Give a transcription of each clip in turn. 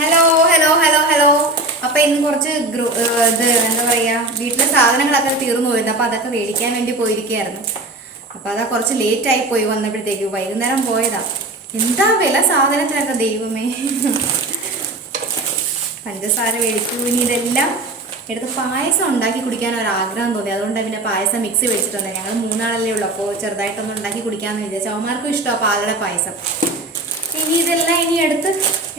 Hello hello hello hello അപ്പൊ ഇന്ന് കുറച്ച് ഇത് എന്താ പറയാ വീട്ടിലെ സാധനങ്ങളൊക്കെ തീർന്നു പോയിരുന്നു അപ്പൊ അതൊക്കെ മേടിക്കാൻ വേണ്ടി പോയിരിക്കുകയായിരുന്നു. അപ്പൊ അതാ കുറച്ച് ലേറ്റ് ആയി പോയി വന്നപ്പോഴത്തേക്ക്. വൈകുന്നേരം പോയതാ. എന്താ വില സാധനത്തിനൊക്കെ ദൈവമേ? പഞ്ചസാര മേടിച്ചു. ഇനി ഇതെല്ലാം എടുത്ത് പായസം ഉണ്ടാക്കി കുടിക്കാൻ ഒരു ആഗ്രഹം തോന്നി. അതുകൊണ്ട് പിന്നെ പായസം മിക്സ് വെച്ചിട്ടുണ്ട് ഞങ്ങൾ മൂന്നാളല്ലേ ഉള്ളൂ. അപ്പോൾ ചെറുതായിട്ടൊന്ന് ഉണ്ടാക്കി കുടിക്കാമെന്ന് വിചാരിച്ചു. അവന്മാർക്കും ഇഷ്ടമാണ് പാലട പായസം. ഇനി ഇതെല്ലാം ഇനി എടുത്ത്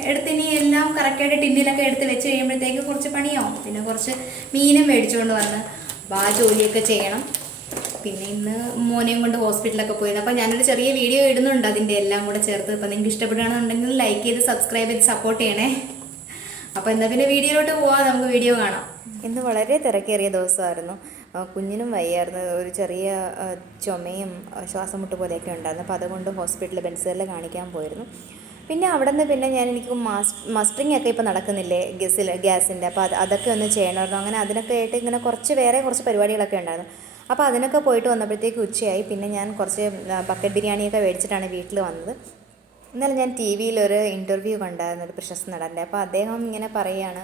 എടുത്ത് ഇനി എല്ലാം കറക്റ്റായിട്ട് ടിന്നിലൊക്കെ എടുത്ത് വെച്ച് കഴിയുമ്പോഴത്തേക്ക് കുറച്ച് പണിയാവും. പിന്നെ കുറച്ച് മീനും മേടിച്ചുകൊണ്ട് വന്ന് ആ ജോലിയൊക്കെ ചെയ്യണം. പിന്നെ ഇന്ന് മോനെയും കൊണ്ട് ഹോസ്പിറ്റലൊക്കെ പോയിരുന്നു. അപ്പോൾ ഞാനൊരു ചെറിയ വീഡിയോ ഇടുന്നുണ്ട് അതിന്റെ എല്ലാം കൂടെ ചേർത്ത്. അപ്പോൾ നിങ്ങൾക്ക് ഇഷ്ടപ്പെടുകയാണെന്നുണ്ടെങ്കിൽ ലൈക്ക് ചെയ്ത് സബ്സ്ക്രൈബ് ചെയ്ത് സപ്പോർട്ട് ചെയ്യണേ. അപ്പോൾ എന്നാൽ പിന്നെ വീഡിയോയിലോട്ട് പോവാം. നമുക്ക് വീഡിയോ കാണാം. ഇന്ന് വളരെ തിരക്കേറിയ ദിവസമായിരുന്നു. കുഞ്ഞിനും വയ്യായിരുന്നു. ഒരു ചെറിയ ചുമയും ശ്വാസം മുട്ട് പോലെയൊക്കെ ഉണ്ടായിരുന്നു. അപ്പോൾ അതുകൊണ്ട് ഹോസ്പിറ്റലിൽ ബെൻസറിൽ കാണിക്കാൻ പോയിരുന്നു. പിന്നെ അവിടെ നിന്ന് പിന്നെ ഞാൻ എനിക്ക് മാസ് മസ്റ്ററിങ് ഒക്കെ ഇപ്പോൾ നടക്കുന്നില്ലേ? ഗസിൽ ഗ്യാസിന്റെ. അപ്പോൾ അത് അതൊക്കെ ഒന്ന് ചെയ്യണമായിരുന്നു. അങ്ങനെ അതിനൊക്കെ ആയിട്ട് ഇങ്ങനെ കുറച്ച് വേറെ കുറച്ച് പരിപാടികളൊക്കെ ഉണ്ടായിരുന്നു. അപ്പോൾ അതിനൊക്കെ പോയിട്ട് വന്നപ്പോഴത്തേക്ക് ഉച്ചയായി. പിന്നെ ഞാൻ കുറച്ച് ബക്കറ്റ് ബിരിയാണിയൊക്കെ മേടിച്ചിട്ടാണ് വീട്ടിൽ വന്നത്. ഇന്നലെ ഞാൻ ടി വിയിൽ ഒരു ഇന്റർവ്യൂ കണ്ടായിരുന്നു ഒരു പ്രശസ്ത നടന്റെ. അപ്പോൾ അദ്ദേഹം ഇങ്ങനെ പറയുകയാണ്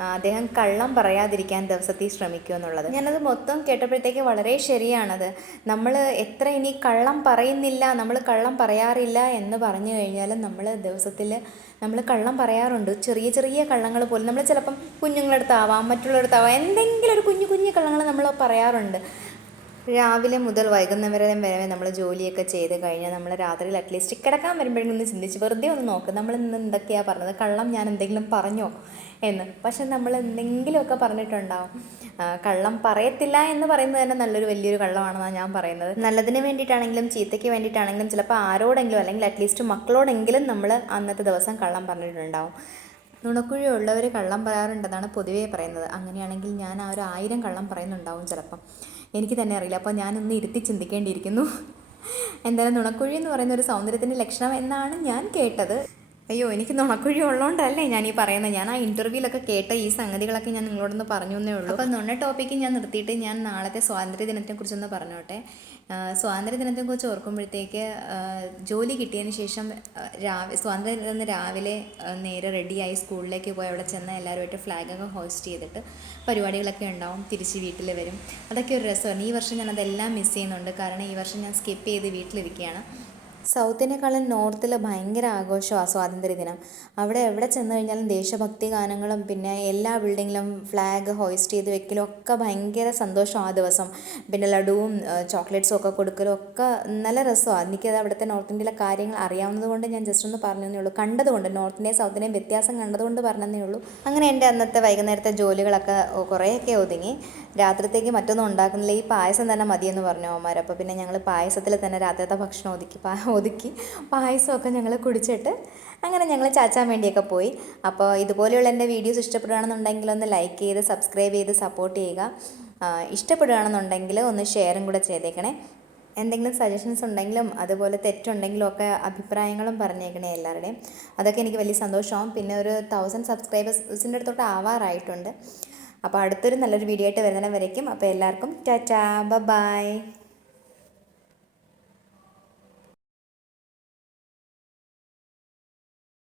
അദ്ദേഹം കള്ളം പറയാതിരിക്കാൻ ദിവസത്തിൽ ശ്രമിക്കും എന്നുള്ളത്. ഞാനത് മൊത്തം കേട്ടപ്പോഴത്തേക്ക് വളരെ ശരിയാണത്. നമ്മൾ എത്ര ഇനി കള്ളം പറയുന്നില്ല നമ്മൾ കള്ളം പറയാറില്ല എന്ന് പറഞ്ഞു കഴിഞ്ഞാൽ നമ്മൾ ദിവസത്തിൽ നമ്മൾ കള്ളം പറയാറുണ്ട്. ചെറിയ ചെറിയ കള്ളങ്ങൾ പോലും നമ്മൾ ചിലപ്പം മറ്റുള്ളവരുടെ മറ്റുള്ളവരടുത്താവാം എന്തെങ്കിലും ഒരു കുഞ്ഞു കുഞ്ഞു കള്ളങ്ങൾ നമ്മൾ പറയാറുണ്ട്. രാവിലെ മുതൽ വൈകുന്നേരം വരെ നമ്മൾ ജോലിയൊക്കെ ചെയ്ത് കഴിഞ്ഞാൽ നമ്മൾ രാത്രിയിൽ അറ്റ്ലീസ്റ്റ് കിടക്കാൻ വരുമ്പോഴേക്കും ഒന്ന് ചിന്തിച്ച് വെറുതെ ഒന്ന് നോക്ക്. നമ്മൾ ഇന്ന് എന്തൊക്കെയാണ് പറഞ്ഞത്? കള്ളം ഞാൻ എന്തെങ്കിലും പറഞ്ഞോ എന്ന്. പക്ഷെ നമ്മൾ എന്തെങ്കിലുമൊക്കെ പറഞ്ഞിട്ടുണ്ടാവും. കള്ളം പറയത്തില്ല എന്ന് പറയുന്നത് തന്നെ നല്ലൊരു വലിയൊരു കള്ളമാണെന്നാണ് ഞാൻ പറയുന്നത്. നല്ലതിന് വേണ്ടിയിട്ടാണെങ്കിലും ചീത്തയ്ക്ക് വേണ്ടിയിട്ടാണെങ്കിലും ചിലപ്പോൾ ആരോടെങ്കിലും അല്ലെങ്കിൽ അറ്റ്ലീസ്റ്റ് മക്കളോടെങ്കിലും നമ്മൾ അന്നത്തെ ദിവസം കള്ളം പറഞ്ഞിട്ടുണ്ടാവും. നുണക്കുഴി ഉള്ളവർ കള്ളം പറയാറുണ്ടെന്നാണ് പൊതുവേ പറയുന്നത്. അങ്ങനെയാണെങ്കിൽ ഞാൻ ആ ഒരു ആയിരം കള്ളം പറയുന്നുണ്ടാവും ചിലപ്പം. എനിക്ക് തന്നെ അറിയില്ല. അപ്പോൾ ഞാനൊന്ന് ഇരുത്തി ചിന്തിക്കേണ്ടിയിരിക്കുന്നു. എന്തായാലും നുണക്കുഴി എന്ന് പറയുന്ന ഒരു സൗന്ദര്യത്തിന്റെ ലക്ഷണം എന്നാണ് ഞാൻ കേട്ടത്. അയ്യോ എനിക്ക് നുണക്കുഴി ഉള്ളതുകൊണ്ടല്ലേ ഞാൻ ഈ പറയുന്നത് ഞാൻ ആ ഇന്റർവ്യൂലൊക്കെ കേട്ട ഈ സംഗതികളൊക്കെ ഞാൻ നിങ്ങളോടൊന്ന് പറഞ്ഞു എന്നേ ഉള്ളൂ. അപ്പോൾ നുണ ടോപ്പിക്ക് ഞാൻ നിർത്തിയിട്ട് ഞാൻ നാളത്തെ സ്വാതന്ത്ര്യ ദിനത്തെക്കുറിച്ചൊന്ന് പറഞ്ഞോട്ടെ. സ്വാതന്ത്ര്യ ദിനത്തെക്കുറിച്ച് ഓർക്കുമ്പോഴത്തേക്ക് ജോലി കിട്ടിയതിന് ശേഷം രാവിലെ സ്വാതന്ത്ര്യ ദിനം രാവിലെ നേരെ റെഡിയായി സ്കൂളിലേക്ക് പോയി അവിടെ ചെന്ന് എല്ലാവരുമായിട്ട് ഫ്ലാഗൊക്കെ ഹോസ്റ്റ് ചെയ്തിട്ട് പരിപാടികളൊക്കെ ഉണ്ടാവും. തിരിച്ച് വീട്ടിൽ വരും. അതൊക്കെ ഒരു രസമാണ്. ഈ വർഷം ഞാൻ അതെല്ലാം മിസ് ചെയ്യുന്നുണ്ട്. കാരണം ഈ വർഷം ഞാൻ സ്കിപ്പ് ചെയ്ത് വീട്ടിലിരിക്കുകയാണ്. സൗത്തിനേക്കാളും നോർത്തിൽ ഭയങ്കര ആഘോഷമാണ് സ്വാതന്ത്ര്യ ദിനം അവിടെ എവിടെ ചെന്ന് കഴിഞ്ഞാലും ദേശഭക്തി ഗാനങ്ങളും പിന്നെ എല്ലാ ബിൽഡിങ്ങിലും ഫ്ലാഗ് ഹോയിസ്റ്റ് ചെയ്ത് വെക്കലും ഒക്കെ ഭയങ്കര സന്തോഷം ആ ദിവസം. പിന്നെ ലഡുവും ചോക്ലേറ്റ്സും ഒക്കെ കൊടുക്കലും ഒക്കെ നല്ല രസമാണ് എനിക്കത് അവിടുത്തെ നോർത്ത് ഇന്ത്യയിലെ കാര്യങ്ങൾ അറിയാവുന്നത് കൊണ്ട് ഞാൻ ജസ്റ്റ് ഒന്ന് പറഞ്ഞതേ ഉള്ളൂ. കണ്ടതുകൊണ്ട് നോർത്തിന്റെയും സൗത്തിനെയും വ്യത്യാസം കണ്ടതുകൊണ്ട് പറഞ്ഞതേ ഉള്ളൂ. അങ്ങനെ എന്റെ അന്നത്തെ വൈകുന്നേരത്തെ ജോലികളൊക്കെ കുറേയൊക്കെ ഒതുങ്ങി. രാത്രിത്തേക്ക് മറ്റൊന്നും ഉണ്ടാക്കുന്നില്ല. ഈ പായസം തന്നെ മതിയെന്ന് പറഞ്ഞു അവന്മാർ അപ്പോൾ പിന്നെ ഞങ്ങൾ പായസത്തിൽ തന്നെ രാത്രിത്തെ ഭക്ഷണം ഒതുക്കി. ഒതുക്കി പായസമൊക്കെ ഞങ്ങൾ കുടിച്ചിട്ട് അങ്ങനെ ഞങ്ങൾ ചാച്ചാൻ വേണ്ടിയൊക്കെ പോയി. അപ്പോൾ ഇതുപോലെയുള്ള എന്റെ വീഡിയോസ് ഇഷ്ടപ്പെടുകയാണെന്നുണ്ടെങ്കിൽ ഒന്ന് ലൈക്ക് ചെയ്ത് സബ്സ്ക്രൈബ് ചെയ്ത് സപ്പോർട്ട് ചെയ്യുക. ഇഷ്ടപ്പെടുകയാണെന്നുണ്ടെങ്കിൽ ഒന്ന് ഷെയറും കൂടെ ചെയ്തേക്കണേ. എന്തെങ്കിലും സജഷൻസ് ഉണ്ടെങ്കിലും അതുപോലെ തെറ്റുണ്ടെങ്കിലും ഒക്കെ അഭിപ്രായങ്ങളും പറഞ്ഞേക്കണേ എല്ലാവരുടെയും. അതൊക്കെ എനിക്ക് വലിയ സന്തോഷമാവും. പിന്നെ ഒരു തൗസൻഡ് സബ്സ്ക്രൈബേഴ്സിന്റെ അടുത്തോട്ട് ആവാറായിട്ടുണ്ട്. അപ്പോൾ അടുത്തൊരു നല്ലൊരു വീഡിയോ ആയിട്ട് വരുന്നതിനെ വരയ്ക്കും അപ്പോൾ എല്ലാവർക്കും ടാറ്റാ ബൈ